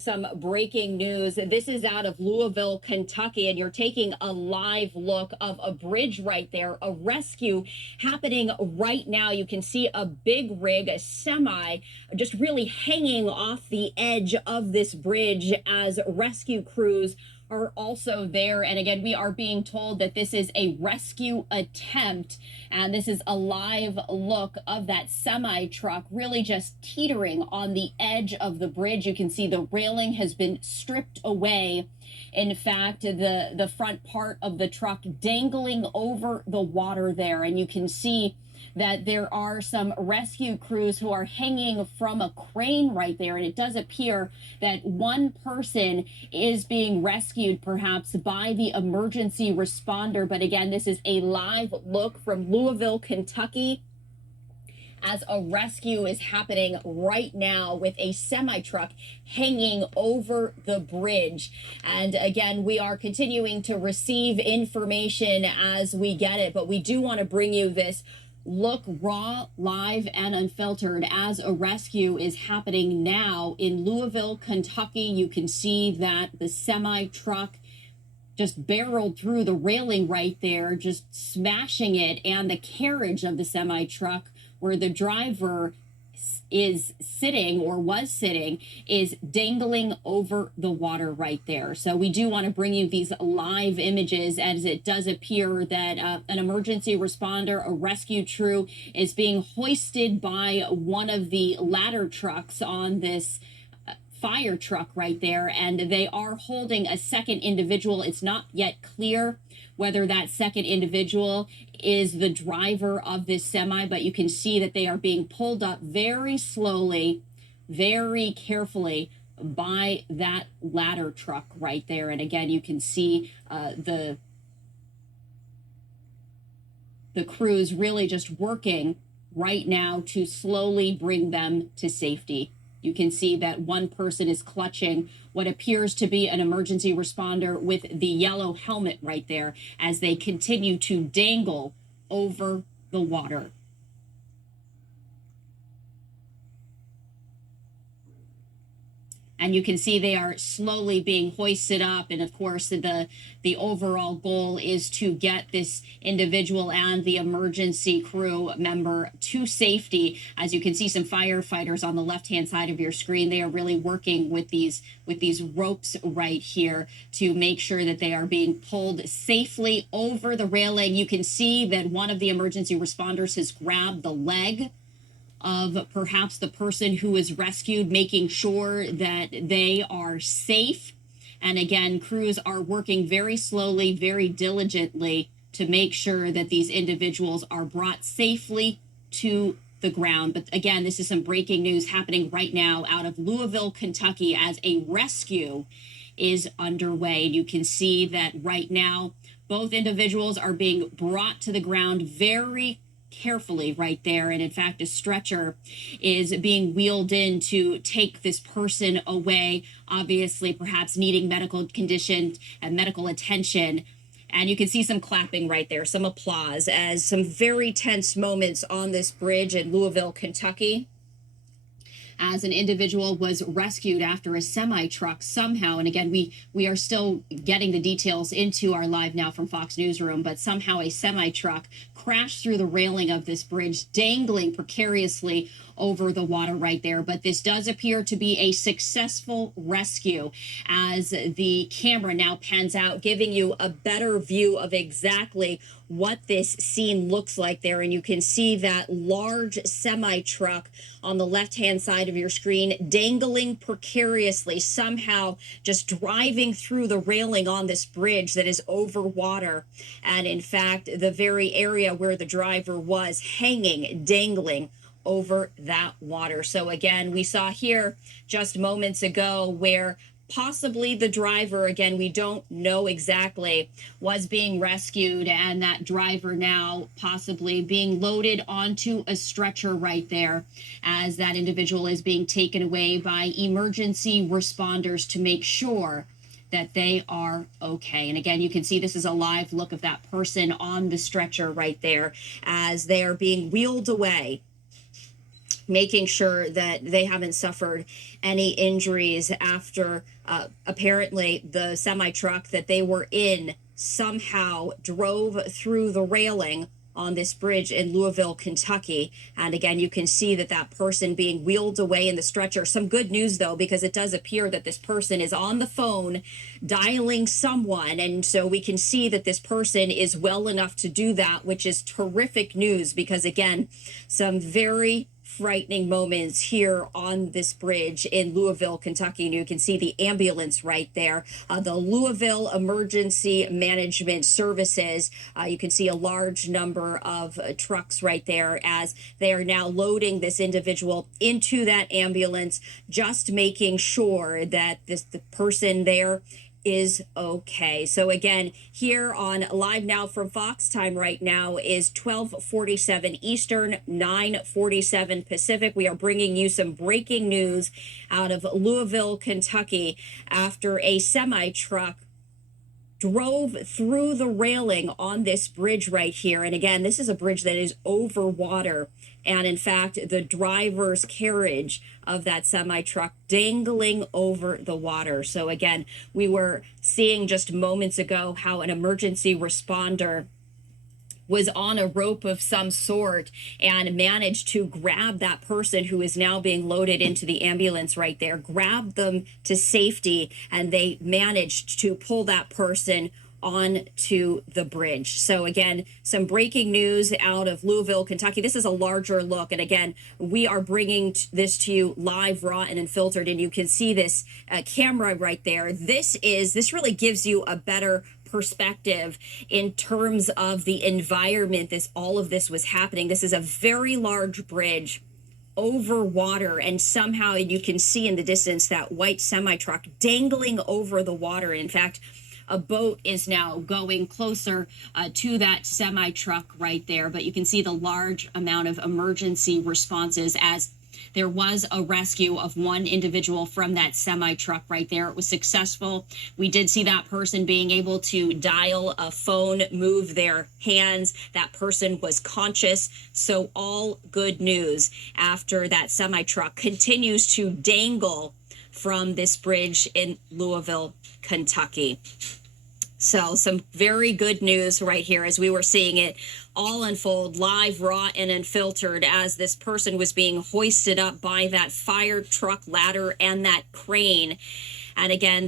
Some breaking news. This is out of Louisville, Kentucky, and you're taking a live look of a bridge right there, a rescue happening right now. You can see a big rig, a semi, just really hanging off the edge of this bridge as rescue crews are also there. And again, we are being told that this is a rescue attempt. And this is a live look of that semi truck really just teetering on the edge of the bridge. You can see the railing has been stripped away. In fact, the front part of the truck dangling over the water there. And you can see that there are some rescue crews who are hanging from a crane right there. And it does appear that one person is being rescued perhaps by the emergency responder. But again, this is a live look from Louisville, Kentucky, as a rescue is happening right now with a semi-truck hanging over the bridge. And again, we are continuing to receive information as we get it, but we do want to bring you this look raw, live, and unfiltered as a rescue is happening now in Louisville, Kentucky. You can see that the semi-truck just barreled through the railing right there, just smashing it, and the carriage of the semi-truck where the driver is sitting or was sitting is dangling over the water right there. So we do want to bring you these live images as it does appear that an emergency responder, a rescue crew, is being hoisted by one of the ladder trucks on this fire truck right there, and they are holding a second individual. It's not yet clear whether that second individual is the driver of this semi, but you can see that they are being pulled up very slowly, very carefully by that ladder truck right there. And again, you can see the crews really just working right now to slowly bring them to safety. You can see that one person is clutching what appears to be an emergency responder with the yellow helmet right there as they continue to dangle over the water. And you can see they are slowly being hoisted up. And of course, the overall goal is to get this individual and the emergency crew member to safety. As you can see, some firefighters on the left-hand side of your screen, they are really working with these ropes right here to make sure that they are being pulled safely over the railing. You can see that one of the emergency responders has grabbed the leg of perhaps the person who was rescued, making sure that they are safe. And again, crews are working very slowly, very diligently to make sure that these individuals are brought safely to the ground. But again, this is some breaking news happening right now out of Louisville, Kentucky, as a rescue is underway. And you can see that right now, both individuals are being brought to the ground very carefully right there. And in fact, a stretcher is being wheeled in to take this person away, obviously perhaps needing medical condition and medical attention. And you can see some clapping right there, some applause, as some very tense moments on this bridge in Louisville, Kentucky, as an individual was rescued after a semi-truck somehow. And again, we are still getting the details into our live now from Fox Newsroom, but somehow a semi-truck crashed through the railing of this bridge, dangling precariously over the water right there. But this does appear to be a successful rescue as the camera now pans out, giving you a better view of exactly what this scene looks like there. And you can see that large semi-truck on the left-hand side of your screen dangling precariously, somehow just driving through the railing on this bridge that is over water. And in fact, the very area where the driver was hanging, dangling over that water. So again, we saw here just moments ago where possibly the driver, again, we don't know exactly, was being rescued, and that driver now possibly being loaded onto a stretcher right there as that individual is being taken away by emergency responders to make sure that they are okay. And again, you can see this is a live look of that person on the stretcher right there as they are being wheeled away making sure that they haven't suffered any injuries after apparently the semi truck that they were in somehow drove through the railing on this bridge in Louisville, Kentucky. And again, you can see that that person being wheeled away in the stretcher. Some good news, though, because it does appear that this person is on the phone dialing someone. And so we can see that this person is well enough to do that, which is terrific news because, again, some very frightening moments here on this bridge in Louisville, Kentucky. And you can see the ambulance right there. The Louisville Emergency Management Services. You can see a large number of trucks right there as they are now loading this individual into that ambulance, just making sure that the person there is okay. So again, here on Live Now from Fox time right now is 12:47 Eastern, 9:47 Pacific. We are bringing you some breaking news out of Louisville, Kentucky, after a semi-truck drove through the railing on this bridge right here. And again, this is a bridge that is over water. And in fact, the driver's carriage of that semi truck dangling over the water. So again, we were seeing just moments ago how an emergency responder was on a rope of some sort and managed to grab that person who is now being loaded into the ambulance right there, grab them to safety, and they managed to pull that person onto the bridge. So again, some breaking news out of Louisville, Kentucky. This is a larger look. And again, we are bringing this to you live, raw, and unfiltered. And you can see this camera right there. This really gives you a better perspective in terms of the environment all of this was happening. This is a very large bridge over water, and somehow you can see in the distance that white semi truck dangling over the water. In fact, a boat is now going closer to that semi truck right there, but you can see the large amount of emergency responses as there was a rescue of one individual from that semi truck right there. It was successful. We did see that person being able to dial a phone, move their hands. That person was conscious. So all good news after that semi truck continues to dangle from this bridge in Louisville, Kentucky. So some very good news right here as we were seeing it all unfold live, raw, and unfiltered as this person was being hoisted up by that fire truck ladder and that crane. And again,